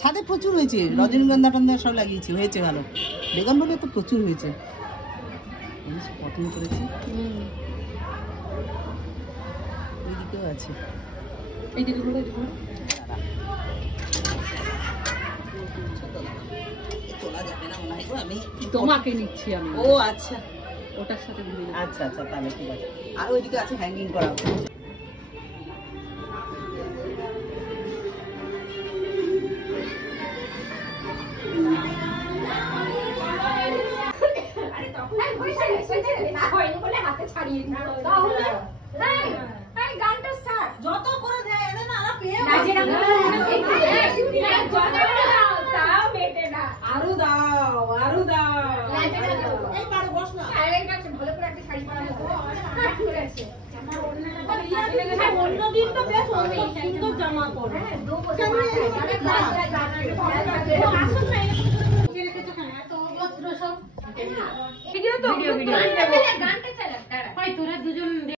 ছাদে প্রচুর হয়েছে, রজনীগন্ধা টন্ধা সব লাগিয়েছি, হয়েছে ভালো। বেগুন বলে তো প্রচুর হয়েছে, পটল করেছি, ওইদিকেও আছে। এইদিকে তোলা যাবে না মনে হয়, আমি তোমাকে নিচ্ছি আমি। ও আচ্ছা, ওটার সাথে আচ্ছা আচ্ছা, তাহলে ঠিক আছে। আর ওইদিকে আছে হ্যাঙ্গিং করা। যত করে দেয় না আরো দাও, আরো দাও। অন্যদিন তো বেশ সুন্দর জামা পরে গানটা